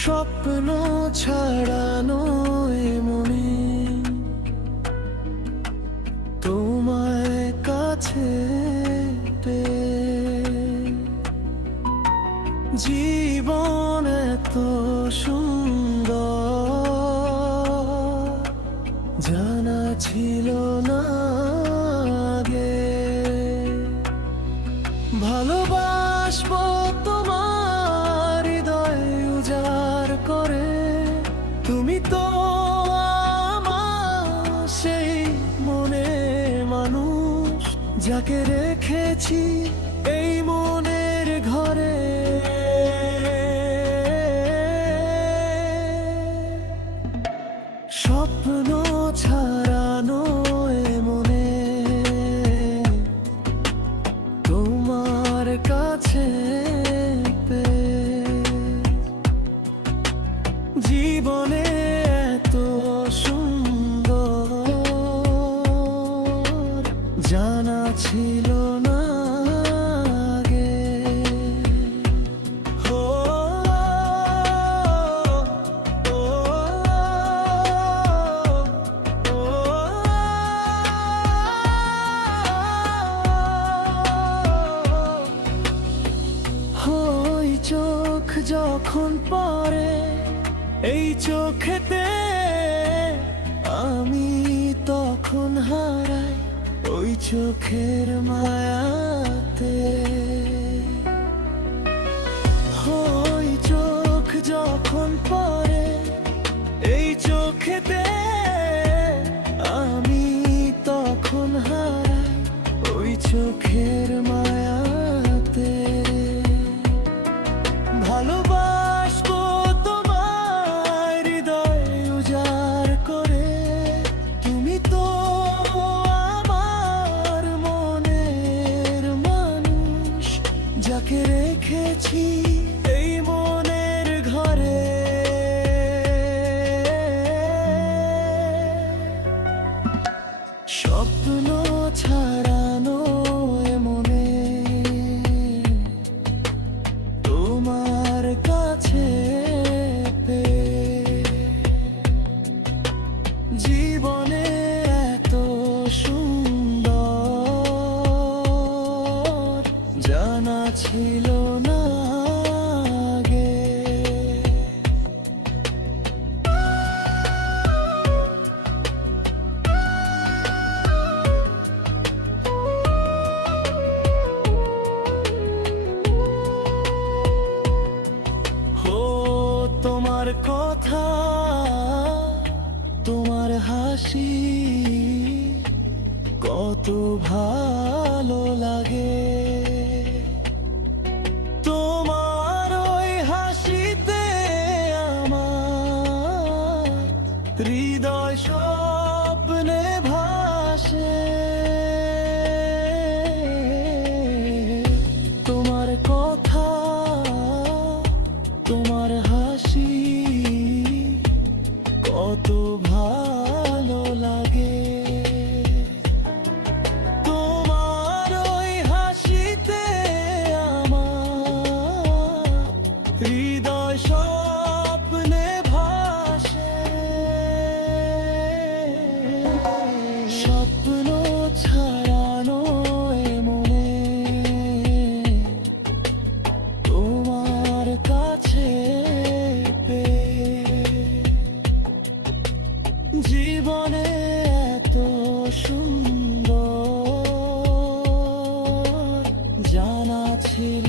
স্বপ্ন ছাড়ানো জীবন এত সুন্দর। জানা ছিল না আগে। ভালোবাসবো তোমার হৃদয় উজাড় করে। তুমি তো সেই মনে মানুষ, যাকে রেখেছি এই মনের ঘরে। স্বপ্ন ছাড়ানো যখন পরে এই চোখেতে আমি তখন হারাই ওই চোখের মায়াতে। যাকে রেখেছি এই মনের ঘরে। স্বপ্ন ছাড়ানো হাসি, কত ভালো লাগে। তোমার ওই হাসিতে আমার হৃদয় স্বপ্নে ভাসে। তোমার কথা, তোমার হাসি, কত কাছে জীবনে এত সুন্দর জানা ছিল